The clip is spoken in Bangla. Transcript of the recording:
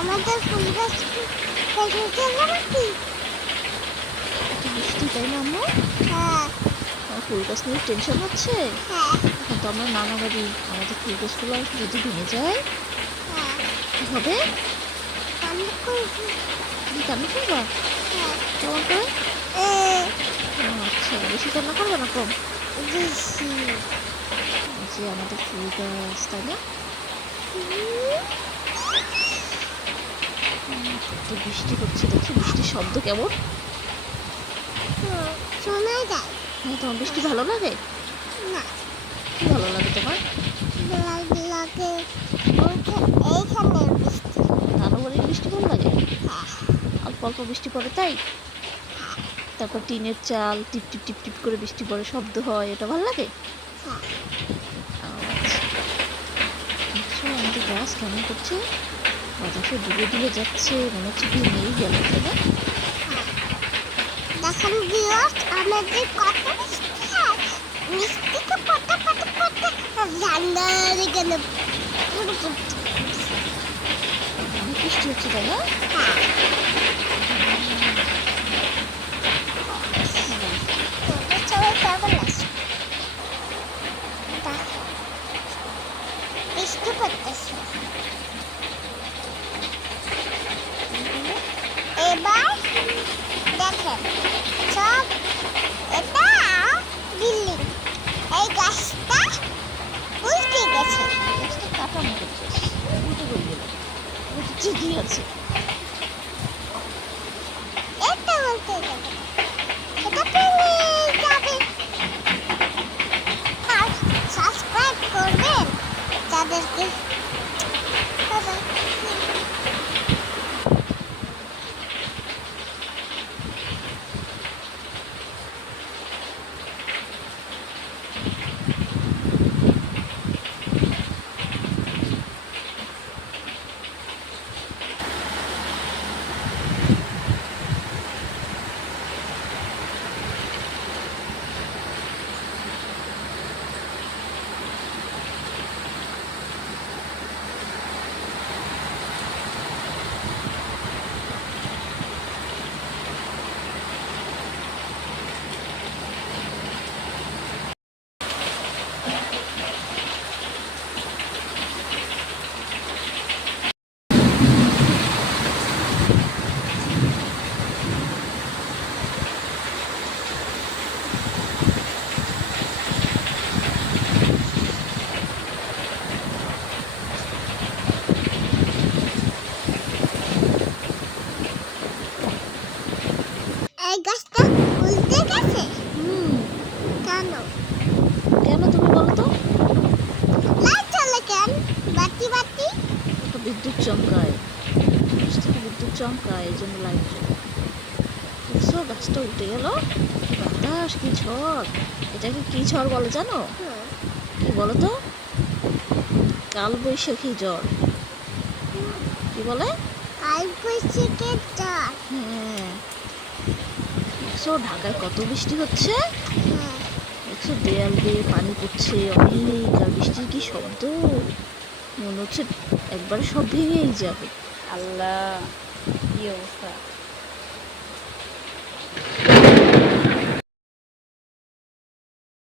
আমাদের ফুল গাছ কেটে নাকি? এত বৃষ্টি, তাই না আম্মু? হ্যাঁ আমার ফুল গাছ নিয়ে টেনশন হচ্ছে। হ্যাঁ এখন তো আমরা নানা বাড়ি, আমাদের ফুল গাছগুলো যদি ভেঙে যায় হ্যাঁ কি হবে? কান্না করবি। তুমি কান্না করবা? হ্যাঁ কেমন করে? এ ও আচ্ছা, বেশি কান্না করবে না, কম? বেশি এই যে আমাদের ফুল গাছ, তাই না? কত বৃষ্টি হচ্ছে, দেখি বৃষ্টির শব্দ কেমন। শোনা যায় হ্যাঁ, তোমার বৃষ্টি ভালো লাগে? না? কি ভালো লাগে তোমার? লাগে এইখানে বৃষ্টি। নানু বাড়ির বৃষ্টি ভালো লাগে? হ্যাঁ অল্প অল্প বৃষ্টি পড়ে তাই? তারপর টিনের চাল টিপ টিপ টিপ টিপ করে বৃষ্টি পড়ে, শব্দ হয়, এটা ভালো লাগে? হ্যাঁ আচ্ছা, আমাদের গাছ কেমন করছে, বাতাসে ডুবে ডুবে যাচ্ছে, মনে হচ্ছে ভেঙেই গেল, তাই না? দেখেন ভিউয়ার্স, আমাদের কত মিষ্টি হয়। মিষ্টিকে পটা পটা পটা রান্নার এখানে পুরো অনেক বৃষ্টি হচ্ছে, তাই না? সবাই কেমন আছে? বৃষ্টি পড়তেছে। এবার দেখেন সব, এটা বিল্ডিং, এই গাছটা উল্টে গেছে। গাছটা কাটানো করছে, উল্টো করে গেল, এটা ঠিকই আছে। এটা উল্টে যাবে, এটা ভেঙে যাবে। আর সাবস্ক্রাইব করবেন যাদেরকে। এই গাছটা উল্টে গেছে হুম, কেন? কেন তুমি বলো তো? লাইট জ্বলে কেন? বাতি বাতি একটা বিদ্যুৎ চমকায়, গাছ থেকে বিদ্যুৎ চমকায়, এই জন্য লাইট জ্বলে। দেখছো গাছটা উল্টে গেল, কি বাতাস, কি ঝড়। এটাকে কি ঝড় বলে জানো? কি বলো তো? কাল বৈশাখী ঝড়। কি বলে? কাল বৈশাখীর ঝড়। হ্যাঁ, দেখছো ঢাকায় কত বৃষ্টি হচ্ছে, হ্যাঁ দেখছো দেয়াল দিয়ে পানি পড়ছে অনেক, আর বৃষ্টির কি শব্দ, মনে হচ্ছে একবারে সব ভেঙেই যাবে। আল্লাহ, কি অবস্থা!